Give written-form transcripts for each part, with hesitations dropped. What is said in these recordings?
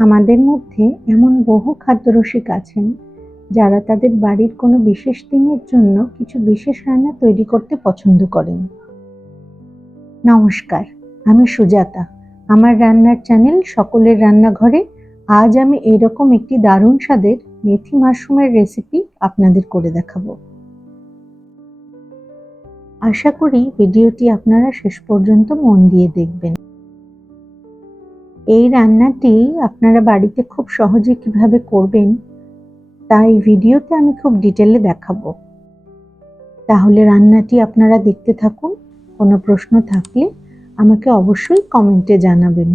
আমাদের মধ্যে এমন বহু খাদ্যরসিক আছেন যারা তাদের বাড়ির কোনো বিশেষ দিনের জন্য কিছু বিশেষ রান্না তৈরি করতে পছন্দ করেন। নমস্কার, আমি সুজাতা। আমার রান্নার চ্যানেল সকলের রান্নাঘরে আজ আমি এইরকম একটি দারুণ স্বাদের মেথি মাশরুমের রেসিপি আপনাদের করে দেখাবো। আশা করি ভিডিওটি আপনারা শেষ পর্যন্ত মন দিয়ে দেখবেন। এই রান্নাটি আপনারা বাড়িতে খুব সহজে কিভাবে করবেন তাই ভিডিওতে আমি খুব ডিটেলে দেখাবো। তাহলে রান্নাটি আপনারা দেখতে থাকুন। কোনো প্রশ্ন থাকলে আমাকে অবশ্যই কমেন্টে জানাবেন।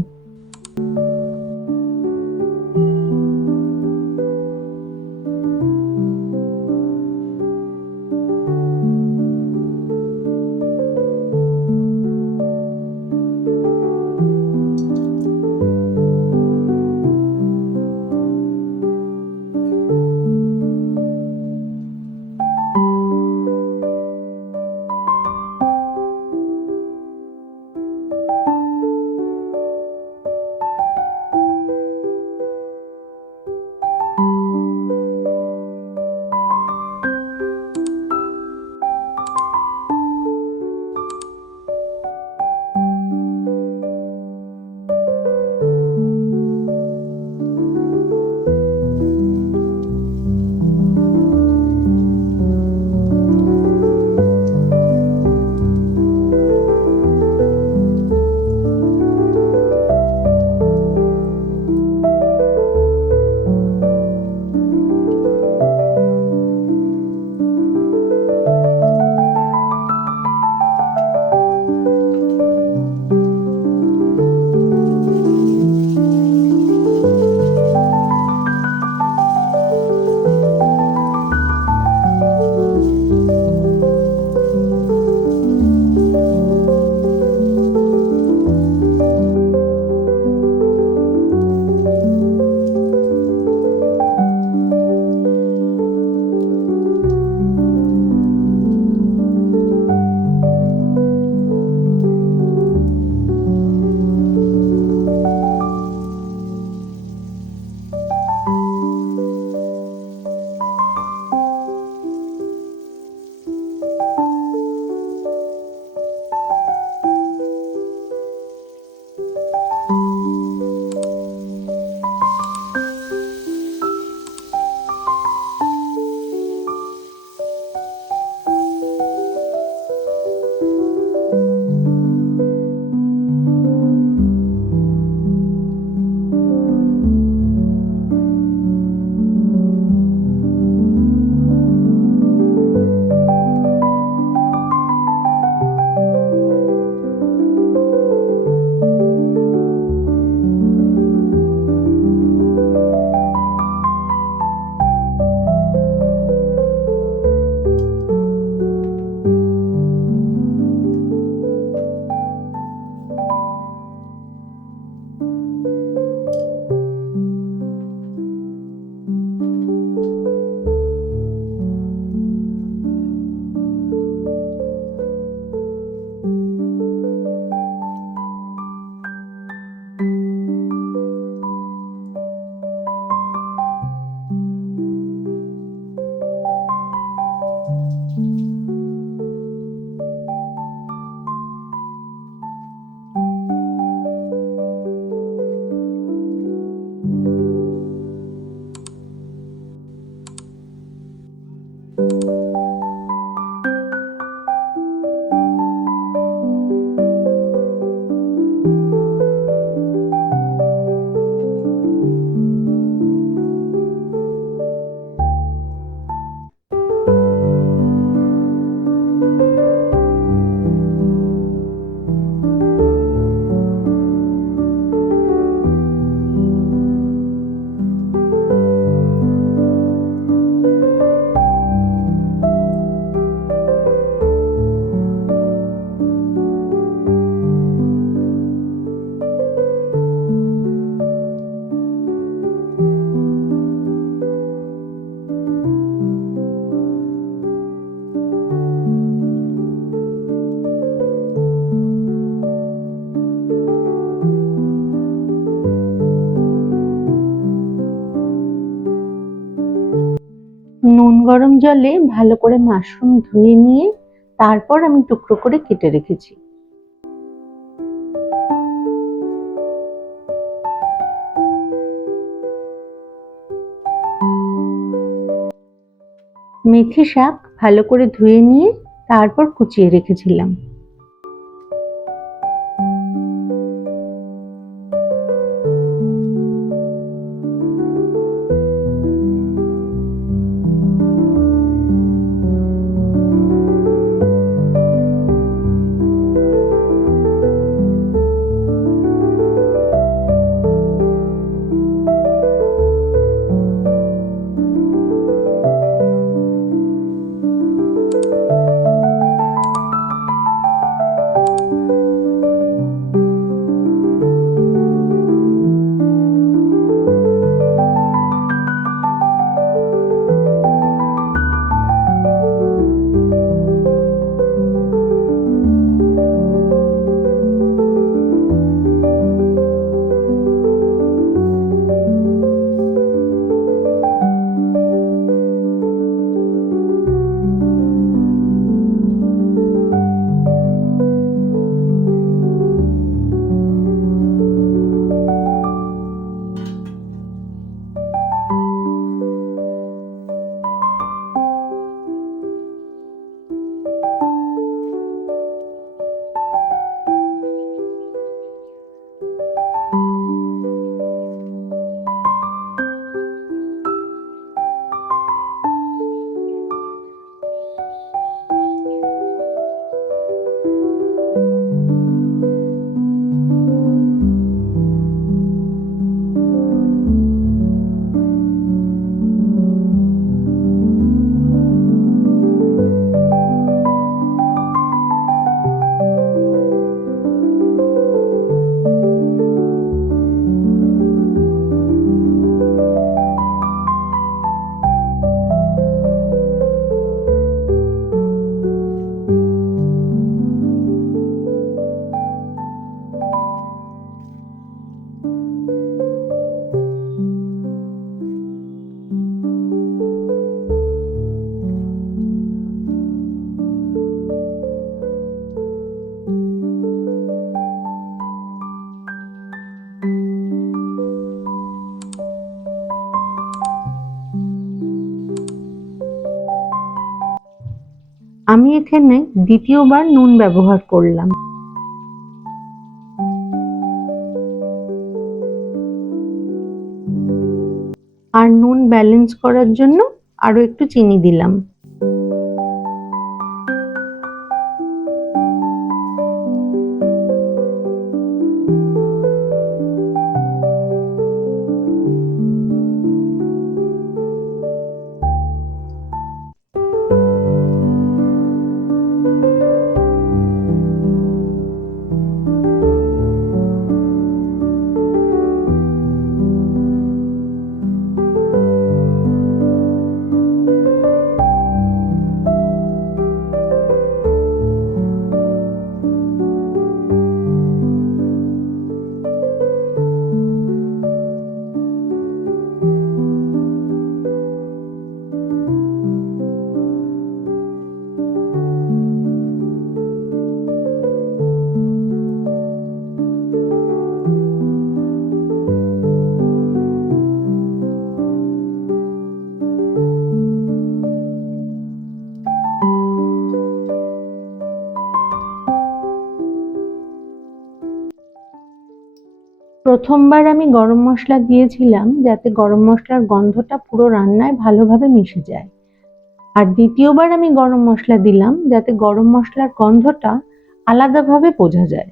জলে ভালো করে মাশরুম ধুয়ে নিয়ে তারপর আমি টুকরো করে কেটে রেখেছি। মেথি শাক ভালো করে ধুয়ে নিয়ে তারপর কুচিয়ে রেখেছিলাম। আমি এখানে দ্বিতীয়বার নুন ব্যবহার করলাম। আর নুন ব্যালেন্স করার জন্য আরো একটু চিনি দিলাম। প্রথমবার আমি গরম মশলা দিয়েছিলাম যাতে গরম মশলার গন্ধটা পুরো রান্নায় ভালোভাবে মিশে যায়। আর দ্বিতীয়বার আমি গরম মশলা দিলাম যাতে গরম মশলার গন্ধটা আলাদাভাবে বোঝা যায়।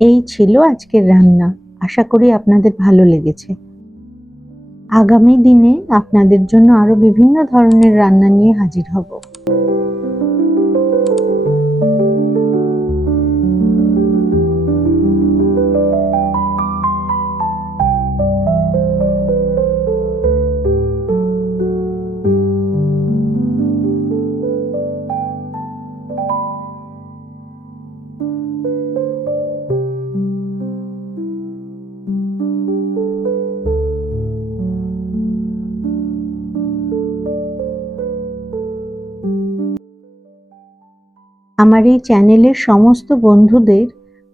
এই ছিল আজকের রান্না। আশা করি আপনাদের ভালো লেগেছে। আগামী দিনে আপনাদের জন্য আরো বিভিন্ন ধরনের রান্না নিয়ে হাজির হব। আমার এই চ্যানেলের সমস্ত বন্ধুদের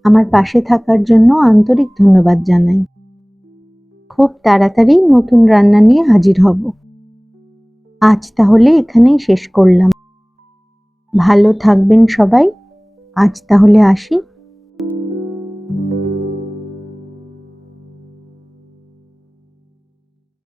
আমার পাশে থাকার জন্য আন্তরিক ধন্যবাদ জানাই। খুব তাড়াতাড়ি নতুন রান্না নিয়ে হাজির হব। আজ তাহলে এখানেই শেষ করলাম। ভালো থাকবেন সবাই। আজ তাহলে আসি।